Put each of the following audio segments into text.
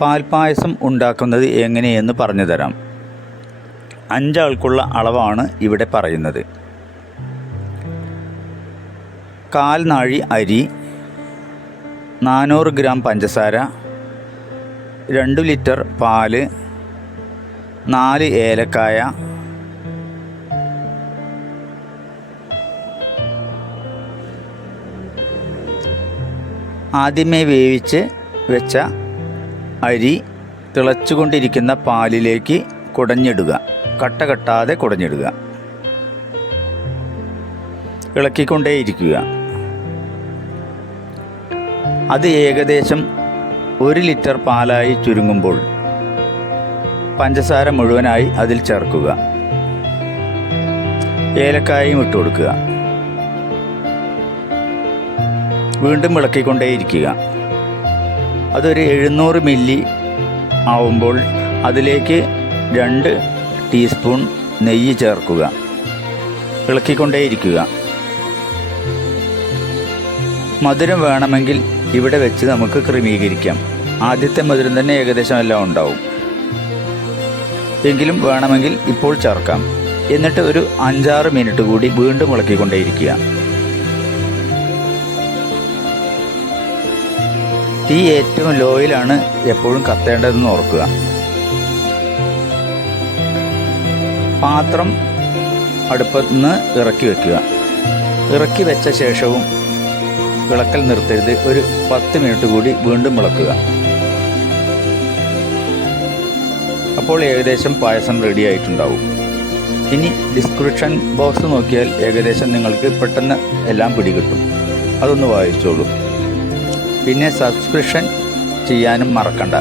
പാൽപ്പായസം ഉണ്ടാക്കുന്നത് എങ്ങനെയെന്ന് പറഞ്ഞു തരാം. അഞ്ചാൾക്കുള്ള അളവാണ് ഇവിടെ പറയുന്നത്. കാൽനാഴി അരി നാനൂറ് ഗ്രാം പഞ്ചസാര രണ്ട് ലിറ്റർ പാൽ നാല് ഏലക്കായ ആദ്യമേ വേവിച്ച് വെച്ച അരി തിളച്ചുകൊണ്ടിരിക്കുന്ന പാലിലേക്ക് കുടഞ്ഞിടുക. കട്ട കെട്ടാതെ കുടഞ്ഞിടുക. ഇളക്കിക്കൊണ്ടേയിരിക്കുക. അത് ഏകദേശം ഒരു ലിറ്റർ പാലായി ചുരുങ്ങുമ്പോൾ പഞ്ചസാര മുഴുവനായി അതിൽ ചേർക്കുക. ഏലക്കായും ഇട്ട് കൊടുക്കുക. വീണ്ടും ഇളക്കിക്കൊണ്ടേയിരിക്കുക. അതൊരു എഴുന്നൂറ് മില്ലി ആവുമ്പോൾ അതിലേക്ക് രണ്ട് ടീസ്പൂൺ നെയ്യ് ചേർക്കുക. ഇളക്കിക്കൊണ്ടേയിരിക്കുക. മധുരം വേണമെങ്കിൽ ഇവിടെ വെച്ച് നമുക്ക് ക്രമീകരിക്കാം. ആദ്യത്തെ മധുരം തന്നെ ഏകദേശം എല്ലാം ഉണ്ടാവും. എങ്കിലും വേണമെങ്കിൽ ഇപ്പോൾ ചേർക്കാം. എന്നിട്ട് ഒരു അഞ്ചാറ് മിനിറ്റ് കൂടി വീണ്ടും ഇളക്കിക്കൊണ്ടേയിരിക്കുക. തീ ഏറ്റവും ലോയിലാണ് എപ്പോഴും കത്തേണ്ടതെന്ന് ഓർക്കുക. പാത്രം അടുപ്പത്ത് നിന്ന് ഇറക്കി വെക്കുക. ഇറക്കി വെച്ച ശേഷവും ഇളക്കൽ നിർത്തരുത്. ഒരു പത്ത് മിനിറ്റ് കൂടി വീണ്ടും ഇളക്കുക അപ്പോൾ ഏകദേശം പായസം റെഡി ആയിട്ടുണ്ടാവും. ഇനി ഡിസ്ക്രിപ്ഷൻ ബോക്സ് നോക്കിയാൽ ഏകദേശം നിങ്ങൾക്ക് പെട്ടെന്ന് എല്ലാം പിടികിട്ടും. അതൊന്ന് വായിച്ചോളൂ. പിന്നെ സബ്സ്ക്രിപ്ഷൻ ചെയ്യാനും മറക്കണ്ട.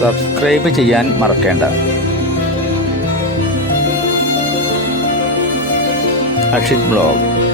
സബ്സ്ക്രൈബ് ചെയ്യാൻ മറക്കേണ്ട. അക്ഷിത് ബ്ലോഗ്.